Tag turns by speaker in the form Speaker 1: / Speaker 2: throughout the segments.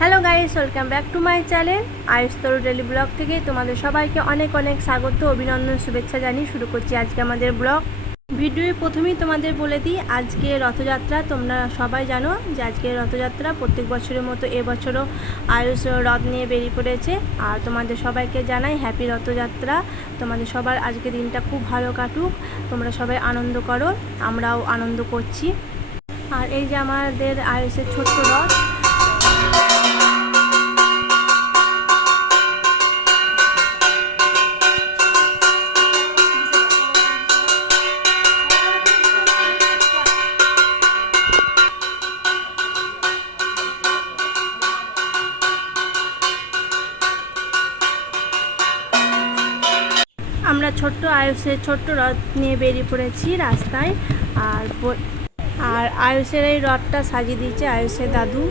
Speaker 1: Hello guys welcome back to my channel Ayush Taru daily blog থেকে তোমাদের সবাইকে অনেক অনেক স্বাগত, অভিনন্দন, শুভেচ্ছা জানিয়ে শুরু করছি আজকে আমাদের ব্লগ ভিডিওর প্রথমেই তোমাদের বলে দিই, আজকে রথযাত্রা, তোমরা সবাই জানো যে আজকে রথযাত্রা প্রত্যেক বছরের মতো এবছরও আয়ুষ রথ নিয়ে বেরিয়ে পড়েছে। আর তোমাদের সবাইকে জানাই হ্যাপি রথযাত্রা। তোমাদের সবার আজকে দিনটা খুব ভালো কাটুক, তোমরা সবাই আনন্দ করো, আমরাও আনন্দ করছি। আর এই যে আমাদের আয়ুষের ছোট্ট রথ আমরা ছোট্ট আয়ুষের ছোট্ট রথ নিয়ে বেরিয়ে পড়েছি রাস্তায়। আর আর আয়ুষের এই রথটা সাজিয়ে দিয়েছে আয়ুষের দাদু।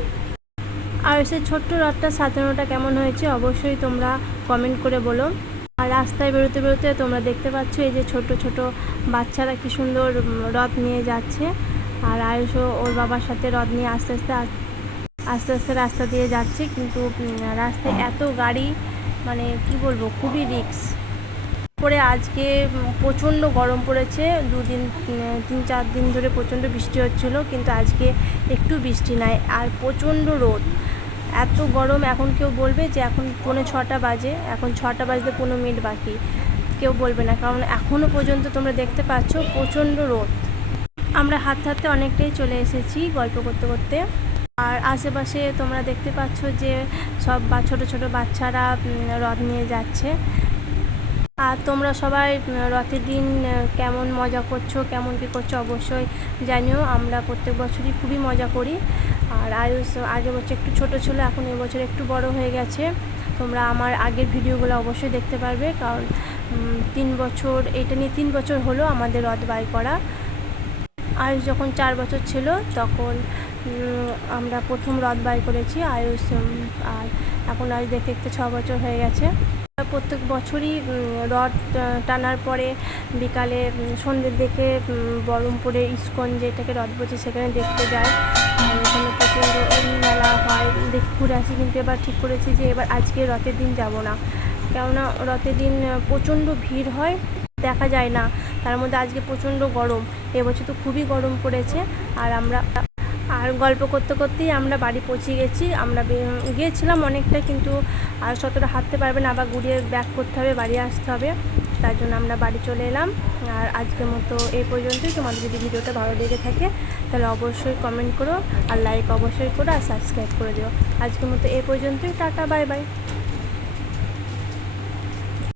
Speaker 1: আয়ুষের ছোট্ট রথটা সাজানোটা কেমন হয়েছে অবশ্যই তোমরা কমেন্ট করে বলো। আর রাস্তায় বেরোতে বেরোতে তোমরা দেখতে পাচ্ছ এই যে ছোট ছোট বাচ্চারা কি সুন্দর রথ নিয়ে যাচ্ছে। আর আয়ুষও ওর বাবার সাথে রথ নিয়ে আস্তে আস্তে আস্তে আস্তে রাস্তা দিয়ে যাচ্ছে। কিন্তু রাস্তায় এত গাড়ি মানে কি বলব, খুবই রিস্ক। পরে আজকে প্রচণ্ড গরম পড়েছে। দুদিন তিন, চার দিন ধরে প্রচণ্ড বৃষ্টি হচ্ছিল, কিন্তু আজকে একটু বৃষ্টি নাই আর প্রচণ্ড রোদ। এত গরম এখন কেউ বলবে যে এখন পৌনে ছটা বাজে, এখন ছটা বাজতে পনেরো মিনিট বাকি। কেউ বলবে না, কারণ এখনও পর্যন্ত তোমরা দেখতে পাচ্ছ প্রচণ্ড রোদ। আমরা হাত হাঁটতে অনেকটাই চলে এসেছি গল্প করতে করতে। আর আশেপাশে তোমরা দেখতে পাচ্ছ যে সব ছোটো ছোটো বাচ্চারা রথ নিয়ে যাচ্ছে। আর তোমরা সবাই রথের দিন কেমন মজা করছ, কেমন কী করছ অবশ্যই জানিও। আমরা প্রত্যেক বছরই খুবই মজা করি। আর আয়ুষ আগের বছর একটু ছোট ছিল, এখন এবছর একটু বড় হয়ে গেছে। তোমরা আমার আগের ভিডিওগুলো অবশ্যই দেখতে পারবে, কারণ তিন বছর, এটা নিয়ে তিন বছর হলো আমাদের রথ বাই করা। আয়ুষ যখন চার বছর ছিল, তখন আমরা প্রথম রথ বাই করেছি আয়ুষ আর এখন আয়ুষ দেখতে দেখতে ছ বছর হয়ে গেছে। প্রত্যেক বছরই রথ টানার পরে বিকালে সন্ধ্যের দিকে বহরমপুরে ইস্কন যেটাকে রথ বলছে সেখানে দেখতে যায়। ওখানে প্রচণ্ড মেলা হয়, দেখে ঘুরে আসি। কিন্তু এবার ঠিক করেছি যে এবার আজকে রথের দিন যাব না। কেননা রথের দিন প্রচণ্ড ভিড় হয়, দেখা যায় না। তার মধ্যে আজকে প্রচণ্ড গরম। এবছর তো খুবই গরম পড়েছে। আর আমরা আর গল্প করতে করতেই আমরা বাড়ি পৌঁছে গেছি। আমরা গিয়েছিলাম অনেকটা কিন্তু আর ততটা হাঁটতে পারবে না আবার ঘুরিয়ে ব্যাক করতে হবে, বাড়ি আসতে হবে। তার জন্য আমরা বাড়ি চলে এলাম। আর আজকের মতো এ পর্যন্তই। তোমাদের যদি ভিডিওটা ভালো লেগে থাকে, তাহলে অবশ্যই কমেন্ট করো আর লাইক অবশ্যই করো আর সাবস্ক্রাইব করে দিও। আজকের মতো এ পর্যন্তই। Tata bye by